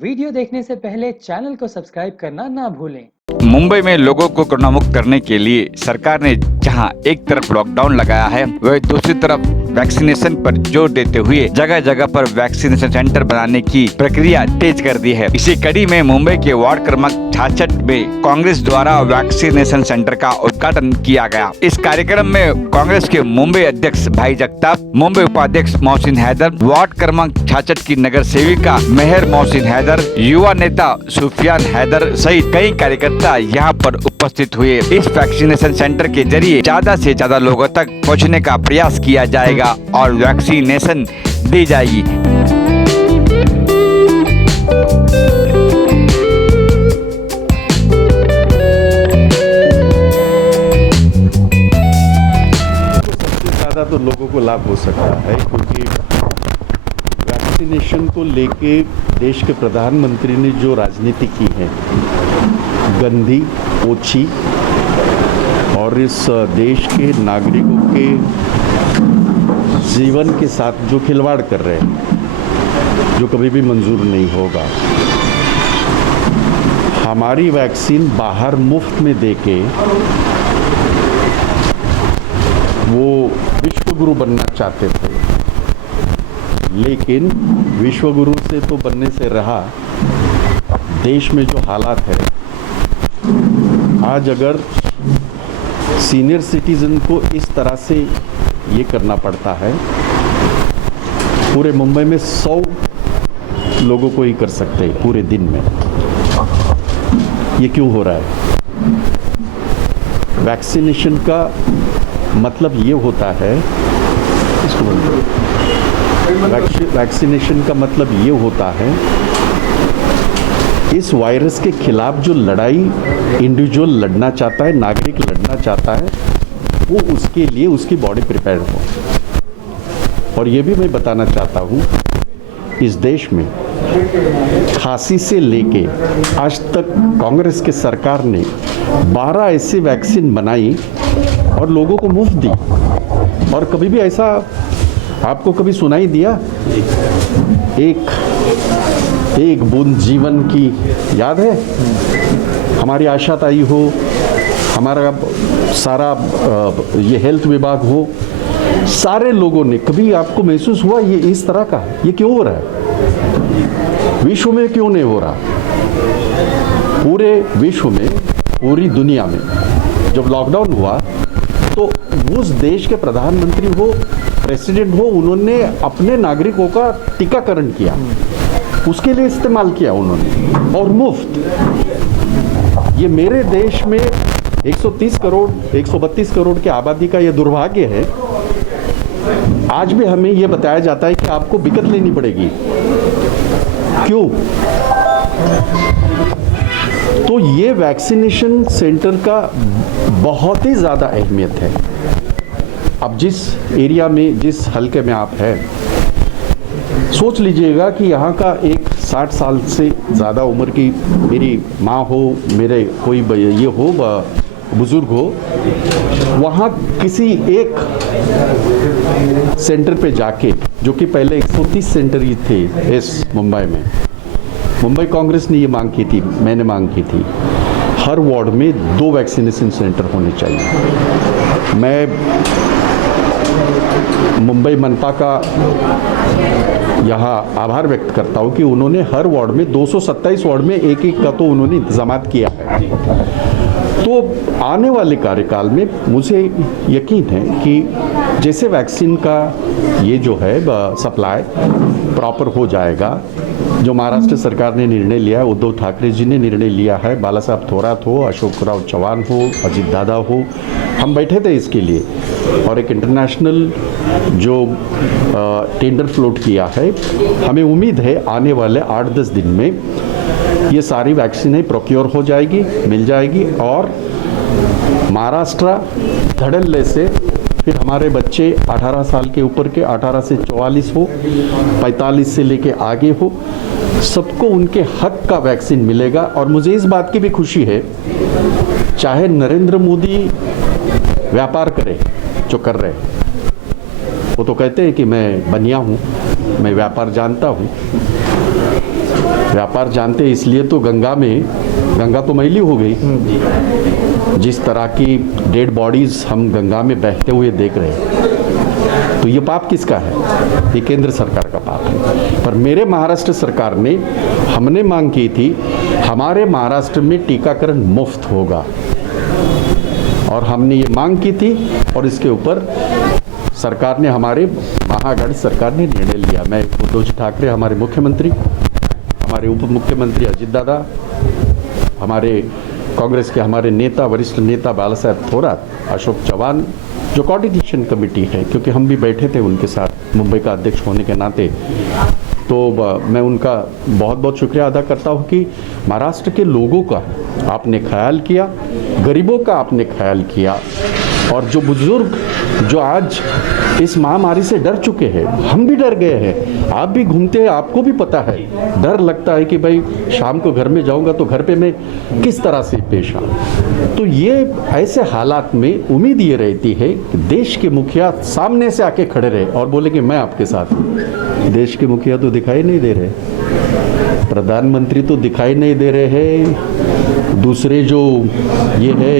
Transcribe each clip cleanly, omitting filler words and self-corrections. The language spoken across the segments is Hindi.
वीडियो देखने से पहले चैनल को सब्सक्राइब करना ना भूलें। मुंबई में लोगों को कोरोना मुक्त करने के लिए सरकार ने जहां एक तरफ लॉकडाउन लगाया है, वहीं दूसरी तरफ वैक्सीनेशन पर जोर देते हुए जगह जगह पर वैक्सीनेशन सेंटर बनाने की प्रक्रिया तेज कर दी है। इसी कड़ी में मुंबई के वार्ड क्रमांक 66 में कांग्रेस द्वारा वैक्सीनेशन सेंटर का उद्घाटन किया गया। इस कार्यक्रम में कांग्रेस के मुंबई अध्यक्ष भाई जगताप, मुंबई उपाध्यक्ष मोहसिन हैदर, वार्ड क्रमांक 66 की नगर सेविका मेहर मोहसिन हैदर, युवा नेता सुफियान हैदर सहित कई कार्यकर्ता यहाँ पर उपस्थित हुए। इस वैक्सीनेशन सेंटर के जरिए ज्यादा से ज्यादा लोगों तक पहुँचने का प्रयास किया जाएगा और वैक्सीनेशन दी जाएगी। सबसे ज़्यादा तो लोगों को लाभ हो सकता है, क्योंकि वैक्सीनेशन को लेके देश के प्रधानमंत्री ने जो राजनीति की है, गंदी, ओछी और इस देश के नागरिकों के जीवन के साथ जो खिलवाड़ कर रहे हैं, जो कभी भी मंजूर नहीं होगा। हमारी वैक्सीन बाहर मुफ्त में देके वो विश्वगुरु बनना चाहते थे, लेकिन विश्वगुरु से तो बनने से रहा। देश में जो हालात है आज, अगर सीनियर सिटीजन को इस तरह से ये करना पड़ता है, पूरे मुंबई में 100 लोगों को ही कर सकते हैं पूरे दिन में। ये क्यों हो रहा है? वैक्सीनेशन का मतलब ये होता है, वैक्सीनेशन का मतलब ये होता है, इस वायरस के खिलाफ जो लड़ाई इंडिविजुअल लड़ना चाहता है, नागरिक लड़ना चाहता है, वो उसके लिए उसकी बॉडी प्रिपेयर हो। और ये भी मैं बताना चाहता हूँ, इस देश में खांसी से लेके आज तक कांग्रेस की सरकार ने 12 ऐसी वैक्सीन बनाई और लोगों को मुफ्त दी। और कभी भी ऐसा आपको कभी सुनाई दिया? एक बूंद जीवन की याद है? हमारी आशा ताई हो, हमारा सारा ये हेल्थ विभाग हो, सारे लोगों ने, कभी आपको महसूस हुआ ये इस तरह का ये क्यों हो रहा है? विश्व में क्यों नहीं हो रहा? पूरे विश्व में, पूरी दुनिया में जब लॉकडाउन हुआ तो उस देश के प्रधानमंत्री हो, प्रेसिडेंट हो, उन्होंने अपने नागरिकों का टीकाकरण किया, उसके लिए इस्तेमाल किया उन्होंने, और मुफ्त। ये मेरे देश में 130 करोड़ 132 करोड़ की आबादी का ये दुर्भाग्य है। आज भी हमें ये बताया जाता है कि आपको दिक्कत लेनी पड़ेगी। क्यों? तो ये वैक्सीनेशन सेंटर का बहुत ही ज़्यादा अहमियत है। अब जिस एरिया में, जिस हल्के में आप हैं, सोच लीजिएगा कि यहाँ का एक 60 साल से ज़्यादा उम्र की मेरी माँ हो, मेरे कोई ये हो, बुज़ुर्ग हो, वहाँ किसी एक सेंटर पे जाके, जो कि पहले 130 सेंटर ही थे इस मुंबई में, मुंबई कांग्रेस ने ये मांग की थी, मैंने मांग की थी, हर वार्ड में 2 वैक्सीनेशन सेंटर होने चाहिए। मैं मुंबई मनपा का यहाँ आभार व्यक्त करता हूँ कि उन्होंने हर वार्ड में, 227 वार्ड में एक का तो उन्होंने इंतजामात किया है। तो आने वाले कार्यकाल में मुझे यकीन है कि जैसे वैक्सीन का ये जो है सप्लाई प्रॉपर हो जाएगा, जो महाराष्ट्र सरकार ने निर्णय लिया है, उद्धव ठाकरे जी ने निर्णय लिया है, बाला साहब थोरात हो, अशोक राव चौहान हो, अजित दादा हो, हम बैठे थे इसके लिए, और एक इंटरनेशनल जो टेंडर फ्लोट किया है। हमें उम्मीद है आने वाले 8-10 दिन में ये सारी वैक्सीनें प्रोक्योर हो जाएगी, मिल जाएगी, और महाराष्ट्र धड़ल्ले से फिर हमारे बच्चे 18 साल के ऊपर के, 18 से 44 हो, 45 से लेके आगे हो, सबको उनके हक का वैक्सीन मिलेगा। और मुझे इस बात की भी खुशी है, चाहे नरेंद्र मोदी व्यापार करे जो कर रहे हैं, वो तो कहते हैं कि मैं बनिया हूँ, मैं व्यापार जानता हूँ। व्यापार जानते हैं, इसलिए तो गंगा तो मैली हो गई। जिस तरह की डेड बॉडीज हम गंगा में बहते हुए देख रहे हैं, तो ये पाप किसका है? ये केंद्र सरकार का पाप है। पर मेरे महाराष्ट्र सरकार ने, हमने मांग की थी, हमारे महाराष्ट्र में टीकाकरण मुफ्त होगा, और हमने ये मांग की थी, और इसके ऊपर सरकार ने, हमारे महाआघाड़ी सरकार ने निर्णय लिया। मैं उद्धव जी ठाकरे, हमारे मुख्यमंत्री, हमारे उप मुख्यमंत्री अजित दादा, हमारे कांग्रेस के हमारे नेता, वरिष्ठ नेता बाला साहब थोरात, अशोक चौहान, जो कोऑर्डिनेशन कमेटी है, क्योंकि हम भी बैठे थे उनके साथ मुंबई का अध्यक्ष होने के नाते, तो मैं उनका बहुत बहुत शुक्रिया अदा करता हूँ कि महाराष्ट्र के लोगों का आपने ख्याल किया, गरीबों का आपने ख्याल किया, और जो बुजुर्ग जो आज इस महामारी से डर चुके हैं, हम भी डर गए हैं, आप भी घूमते हैं, आपको भी पता है, डर लगता है कि भाई शाम को घर में जाऊंगा तो घर पे मैं किस तरह से पेश आऊँ। तो ये ऐसे हालात में उम्मीद ये रहती है कि देश के मुखिया सामने से आके खड़े रहे और बोले कि मैं आपके साथ हूँ। देश के मुखिया तो दिखाई नहीं दे रहे, प्रधानमंत्री तो दिखाई नहीं दे रहे हैं, दूसरे जो ये है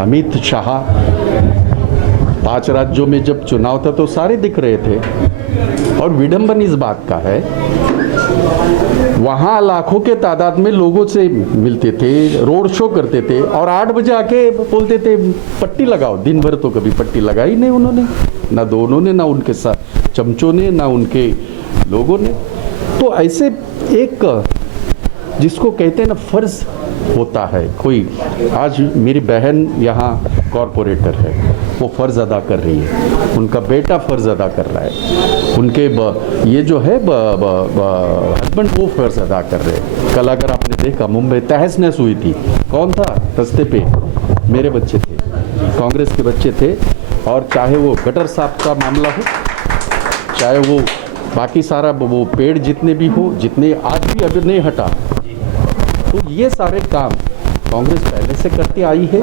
अमित शाह, 5 राज्यों में जब चुनाव था तो सारे दिख रहे थे। और विडंबन इस बात का है, वहाँ लाखों के तादाद में लोगों से मिलते थे, रोड शो करते थे, और 8 बजे आके बोलते थे पट्टी लगाओ। दिन भर तो कभी पट्टी लगाई नहीं उन्होंने, ना दोनों ने, ना उनके साथ चमचों ने, ना उनके लोगों ने। तो ऐसे एक जिसको कहते हैं ना फर्ज होता है कोई, आज मेरी बहन यहाँ कॉरपोरेटर है, वो फ़र्ज़ अदा कर रही है, उनका बेटा फ़र्ज़ अदा कर रहा है, उनके ये जो है हस्बैंड वो फ़र्ज़ अदा कर रहे हैं। कल अगर आपने देखा मुंबई तहस नहस हुई थी, कौन था रास्ते पे? मेरे बच्चे थे, कांग्रेस के बच्चे थे। और चाहे वो गटर साफ का मामला हो, चाहे वो बाकी सारा वो पेड़ जितने भी हो, जितने आज भी अभी नहीं हटा, तो ये सारे काम कांग्रेस पहले से करती आई है,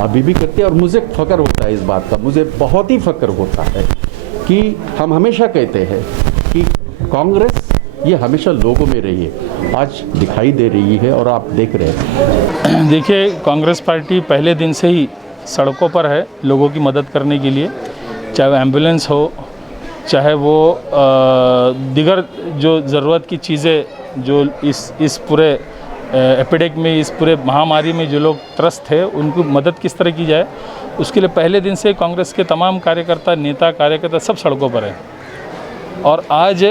अभी भी करती है। और मुझे फ़ख्र होता है इस बात का, मुझे बहुत ही फ़ख्र होता है कि हम हमेशा कहते हैं कि कांग्रेस ये हमेशा लोगों में रही है, आज दिखाई दे रही है और आप देख रहे हैं। देखिए, कांग्रेस पार्टी पहले दिन से ही सड़कों पर है लोगों की मदद करने के लिए, चाहे वो एम्बुलेंस हो, चाहे वो दीगर जो ज़रूरत की चीज़ें जो इस पूरे एपिडेमिक में, इस पूरे महामारी में जो लोग त्रस्त थे, उनकी मदद किस तरह की जाए, उसके लिए पहले दिन से कांग्रेस के तमाम कार्यकर्ता, नेता, कार्यकर्ता सब सड़कों पर हैं। और आज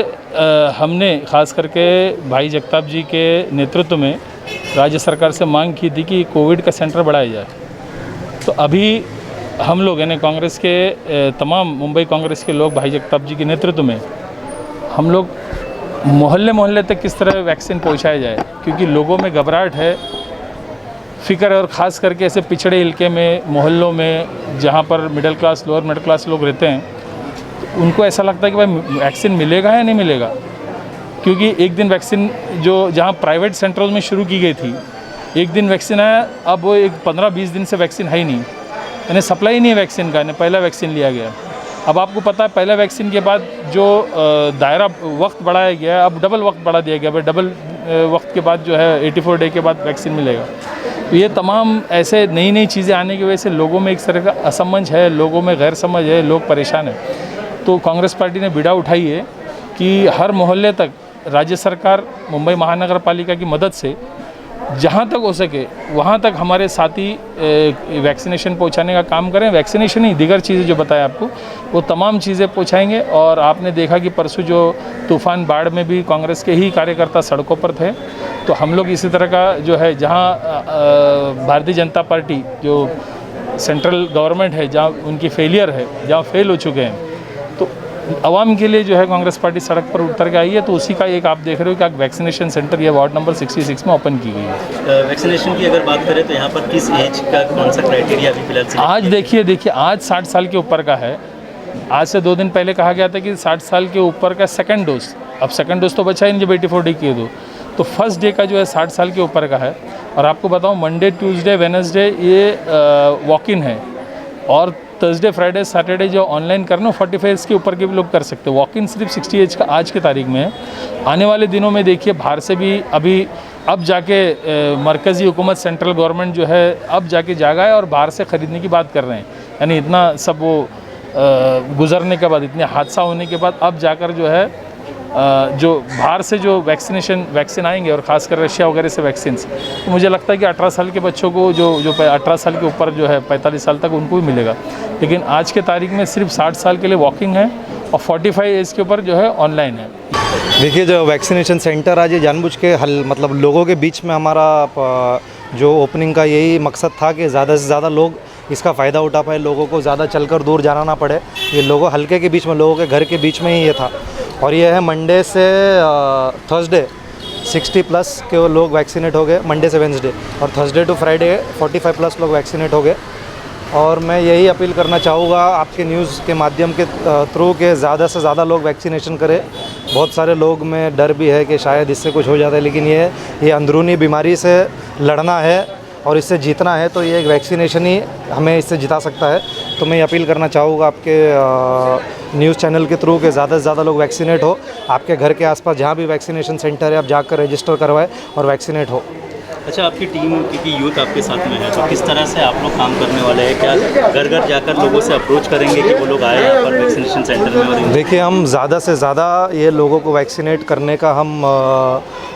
हमने ख़ास करके भाई जगताप जी के नेतृत्व में राज्य सरकार से मांग की थी कि कोविड का सेंटर बढ़ाया जाए। तो अभी हम लोग यानी कांग्रेस के तमाम मुंबई कांग्रेस के लोग भाई जगताप जी के नेतृत्व में हम लोग मोहल्ले मोहल्ले तक किस तरह वैक्सीन पहुंचाया जाए, क्योंकि लोगों में घबराहट है, फ़िक्र है। और ख़ास करके ऐसे पिछड़े इलाके में, मोहल्लों में जहां पर middle class, lower middle class लोग रहते हैं, तो उनको ऐसा लगता है कि भाई वैक्सीन मिलेगा या नहीं मिलेगा। क्योंकि एक दिन वैक्सीन जो जहां प्राइवेट सेंटरों में शुरू की गई थी, एक दिन वैक्सीन आया, अब वो एक 15-20 दिन से वैक्सीन है ही नहीं, यानी सप्लाई नहीं है वैक्सीन का, यानी पहला वैक्सीन लिया गया। अब आपको पता है पहला वैक्सीन के बाद जो दायरा वक्त बढ़ाया गया है, अब डबल वक्त बढ़ा दिया गया है, डबल वक्त के बाद जो है 84 डे के बाद वैक्सीन मिलेगा। तो ये तमाम ऐसे नई नई चीज़ें आने की वजह से लोगों में एक तरह का असमंज है, लोगों में गैर समझ है, लोग परेशान हैं। तो कांग्रेस पार्टी ने बीड़ा उठाई है कि हर मोहल्ले तक राज्य सरकार, मुंबई महानगर पालिका की मदद से जहाँ तक हो सके वहाँ तक हमारे साथी वैक्सीनेशन पहुँचाने का काम करें। वैक्सीनेशन ही, दीगर चीज़ें जो बताया आपको, वो तमाम चीज़ें पहुँचाएंगे। और आपने देखा कि परसों जो तूफ़ान बाढ़ में भी कांग्रेस के ही कार्यकर्ता सड़कों पर थे। तो हम लोग इसी तरह का जो है, जहाँ भारतीय जनता पार्टी जो सेंट्रल गवर्नमेंट है, जहाँ उनकी फेलियर है, जहाँ फेल हो चुके हैं, तो आवाम के लिए जो है कांग्रेस पार्टी सड़क पर उतर के आई है। तो उसी का एक आप देख रहे हो कि वैक्सीनेशन सेंटर ये वार्ड नंबर 66 में ओपन की गई है। वैक्सीनेशन की अगर बात करें तो यहाँ पर किस एज का कौन सा क्राइटेरिया अभी फिलहाल? आज देखिए आज 60 साल के ऊपर का है। आज से 2 दिन पहले कहा गया था कि 60 साल के ऊपर का सेकंड डोज, अब सेकंड डोज तो बचा ही नहीं जब 84 डे किए तो फर्स्ट डे का जो है 60 साल के ऊपर का है। और आपको बताऊँ, मंडे, ट्यूसडे, वेडनेसडे ये वॉक इन है, और थर्सडे फ्राइडे सैटरडे जो ऑनलाइन करना 45 एज के ऊपर के भी लोग कर सकते हैं। वॉक इन सिर्फ 60 एज का आज की तारीख में है। आने वाले दिनों में देखिए बाहर से भी अब जाके मरकज़ी हुकूमत सेंट्रल गवर्नमेंट जो है अब जाके जागा है और बाहर से ख़रीदने की बात कर रहे हैं। यानी इतना सब वो गुज़रने के बाद, इतने हादसा होने के बाद अब जाकर जो है जो बाहर से जो वैक्सीन आएंगे और ख़ासकर रशिया वगैरह से वैक्सीन, तो मुझे लगता है कि 18 साल के बच्चों को जो 18 साल के ऊपर जो है 45 साल तक उनको भी मिलेगा। लेकिन आज के तारीख में सिर्फ 60 साल के लिए वॉकिंग है और 45 एज के ऊपर जो है ऑनलाइन है। देखिए, जो वैक्सीनेशन सेंटर आज ये जानबूझ के मतलब लोगों के बीच में हमारा जो ओपनिंग का यही मकसद था कि ज़्यादा से ज़्यादा लोग इसका फ़ायदा उठा पाए, लोगों को ज़्यादा चलकर दूर जाना ना पड़े। ये लोगों हल्के के बीच में, लोगों के घर के बीच में ही ये था। और ये है मंडे से थर्सडे 60+ के लोग वैक्सीनेट हो गए, मंडे से वेंसडे, और थर्सडे टू फ्राइडे 45+ लोग वैक्सीनेट हो गए। और मैं यही अपील करना चाहूँगा आपके न्यूज़ के माध्यम के थ्रू के ज़्यादा से ज़्यादा लोग वैक्सीनेशन करें। बहुत सारे लोग में डर भी है कि शायद इससे कुछ हो जाता है, लेकिन ये अंदरूनी बीमारी से लड़ना है और इससे जीतना है, तो ये एक वैक्सीनेशन ही हमें इससे जिता सकता है। तो मैं ये अपील करना चाहूँगा आपके न्यूज़ चैनल के थ्रू कि ज़्यादा से ज़्यादा लोग वैक्सीनेट हो। आपके घर के आसपास जहाँ भी वैक्सीनेशन सेंटर है आप जाकर रजिस्टर करवाएं और वैक्सीनेट हो। अच्छा, आपकी टीम क्योंकि यूथ आपके साथ में है, तो किस तरह से आप लोग काम करने वाले हैं? क्या घर घर जाकर लोगों से अप्रोच करेंगे कि वो लोग आए यहाँ पर वैक्सीनेशन सेंटर में? और देखिए, हम ज़्यादा से ज़्यादा ये लोगों को वैक्सीनेट करने का हम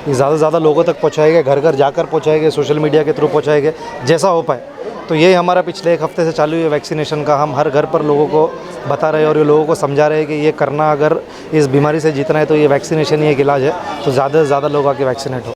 ज़्यादा से ज़्यादा लोगों तक पहुँचाएंगे, घर घर जाकर पहुँचाएंगे, सोशल मीडिया के थ्रू पहुँचाएंगे, जैसा हो पाए। तो यही हमारा पिछले 1 हफ्ते से चालू है वैक्सीनेशन का। हम हर घर पर लोगों को बता रहे हैं और ये लोगों को समझा रहे हैं कि ये करना, अगर इस बीमारी से जीतना है तो ये वैक्सीनेशन ही एक इलाज है। तो ज़्यादा से ज़्यादा लोग आके वैक्सीनेट हो।